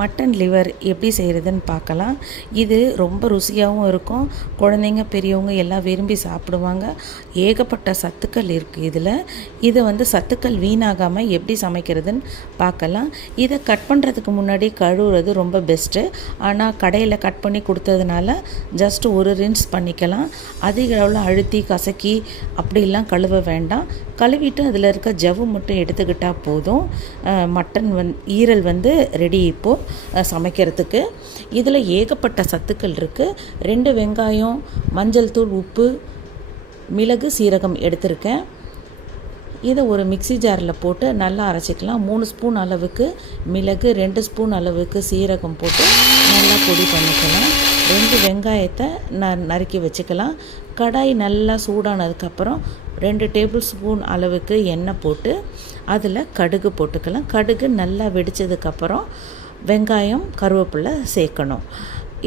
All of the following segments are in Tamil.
மட்டன் லிவர் எப்படி செய்கிறதுன்னு பார்க்கலாம். இது ரொம்ப ருசியாகவும் இருக்கும். குழந்தைங்க பெரியவங்க எல்லாம் விரும்பி சாப்பிடுவாங்க. ஏகப்பட்ட சத்துக்கள் இருக்குது இதில். இதை சத்துக்கள் வீணாகாமல் எப்படி சமைக்கிறதுன்னு பார்க்கலாம். இதை கட் பண்ணுறதுக்கு முன்னாடி கழுவுறது ரொம்ப பெஸ்ட்டு. ஆனால் கடையில் கட் பண்ணி கொடுத்ததுனால ஜஸ்ட்டு ஒரு ரின்ஸ் பண்ணிக்கலாம். அதிக அளவில் அழுத்தி கசக்கி அப்படிலாம் கழுவ வேண்டாம். கழுவிட்டு அதில் இருக்க ஜவ்வு மட்டும் எடுத்துக்கிட்டால் போதும். மட்டன் ஈரல் ரெடி இப்போது சமைக்கிறதுக்கு. இதில் ஏகப்பட்ட சத்துக்கள் இருக்குது. 2 வெங்காயம், மஞ்சள் தூள், உப்பு, மிளகு, சீரகம் எடுத்திருக்கேன். இதை ஒரு மிக்ஸி ஜாரில் போட்டு நல்லா அரைச்சிக்கலாம். 3 ஸ்பூன் அளவுக்கு மிளகு, 2 ஸ்பூன் அளவுக்கு சீரகம் போட்டு நல்லா பொடி பண்ணிக்கலாம். 2 வெங்காயத்தை நறுக்கி வச்சுக்கலாம். கடாய் நல்லா சூடானதுக்கப்புறம் 2 டேபிள் ஸ்பூன் அளவுக்கு எண்ணெய் போட்டு அதில் கடுகு போட்டுக்கலாம். கடுகு நல்லா வெடித்ததுக்கப்புறம் வெங்காயம், கருவேப்பிலை சேர்க்கணும்.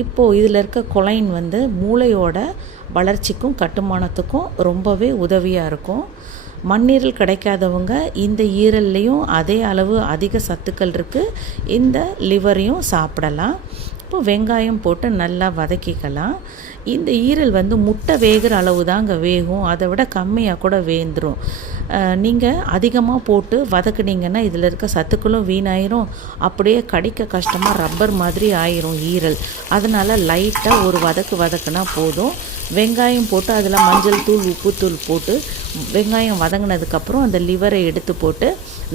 இப்போது இதில் இருக்க கொலைன் மூளையோட வளர்ச்சிக்கும் கட்டுமானத்துக்கும் ரொம்பவே உதவியாக இருக்கும். மண்ணீரல் கிடைக்காதவங்க இந்த ஈரல்லையும் அதே அளவு அதிக சத்துக்கள் இருக்குது. இந்த லிவரையும் சாப்பிடலாம். இப்போ வெங்காயம் போட்டு நல்லா வதக்கிக்கலாம். இந்த ஈரல் முட்டை வேகிற அளவு தாங்க வேகும். அதை விட கம்மியாக கூட வேந்துடும். நீங்கள் அதிகமாக போட்டு வதக்குனீங்கன்னா இதில் இருக்க சத்துக்களும் வீணாயிரும். அப்படியே கடிக்க கஷ்டமாக ரப்பர் மாதிரி ஆயிரும் ஈரல். அதனால் லைட்டாக ஒரு வதக்குனா போதும். வெங்காயம் போட்டு அதில் மஞ்சள் தூள், உப்புத்தூள் போட்டு வெங்காயம் வதங்கினதுக்கப்புறம் அந்த லிவரை எடுத்து போட்டு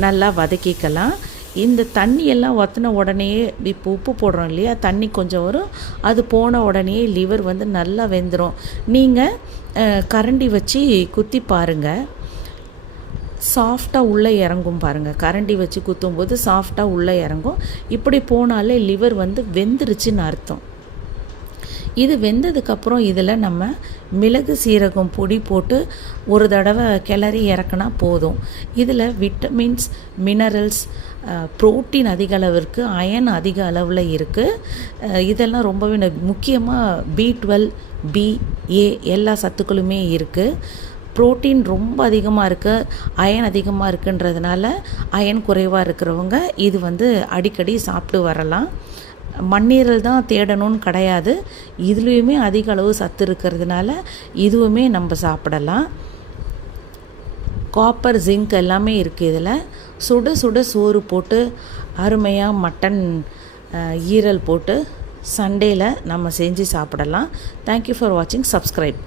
நல்லா வதக்கிக்கலாம். இந்த தண்ணியெல்லாம் வற்றின உடனேயே இப்போ உப்பு போடுறோம் இல்லையா, தண்ணி கொஞ்சம் வரும். அது போன உடனே லிவர் நல்லா வெந்துடும். நீங்கள் கரண்டி வச்சு குத்தி பாருங்கள், சாஃப்டாக உள்ளே இறங்கும் பாருங்கள். கரண்டி வச்சு குத்தும்போது சாஃப்டாக உள்ளே இறங்கும். இப்படி போனாலே லிவர் வெந்துருச்சுன்னு அர்த்தம். இது வெந்ததுக்கப்புறம் இதில் நம்ம மிளகு, சீரகம் பொடி போட்டு ஒரு தடவை கிளறி இறக்குனா போதும். இதில் விட்டமின்ஸ், மினரல்ஸ், புரோட்டீன் அதிக அளவிற்கு, அயன் அதிக அளவில் இருக்குது. இதெல்லாம் ரொம்பவே முக்கியமாக B12, B, A எல்லா சத்துக்களுமே இருக்குது. புரோட்டீன் ரொம்ப அதிகமாக இருக்குது, அயன் அதிகமாக இருக்குன்றதுனால அயன் குறைவாக இருக்கிறவங்க இது அடிக்கடி சாப்பிட்டு வரலாம். மண்ணீரல் தான் தேடணும்னு கிடையாது. இதுலேயுமே அதிக அளவு சத்து இருக்கிறதுனால இதுவுமே நம்ம சாப்பிடலாம். காப்பர், ஜிங்க் எல்லாமே இருக்குது இதில். சுட சுட சோறு போட்டு அருமையாக மட்டன் ஈரல் போட்டு சண்டேயில் நம்ம செஞ்சு சாப்பிடலாம். தேங்க்யூ ஃபார் வாட்சிங். சப்ஸ்கிரைப்.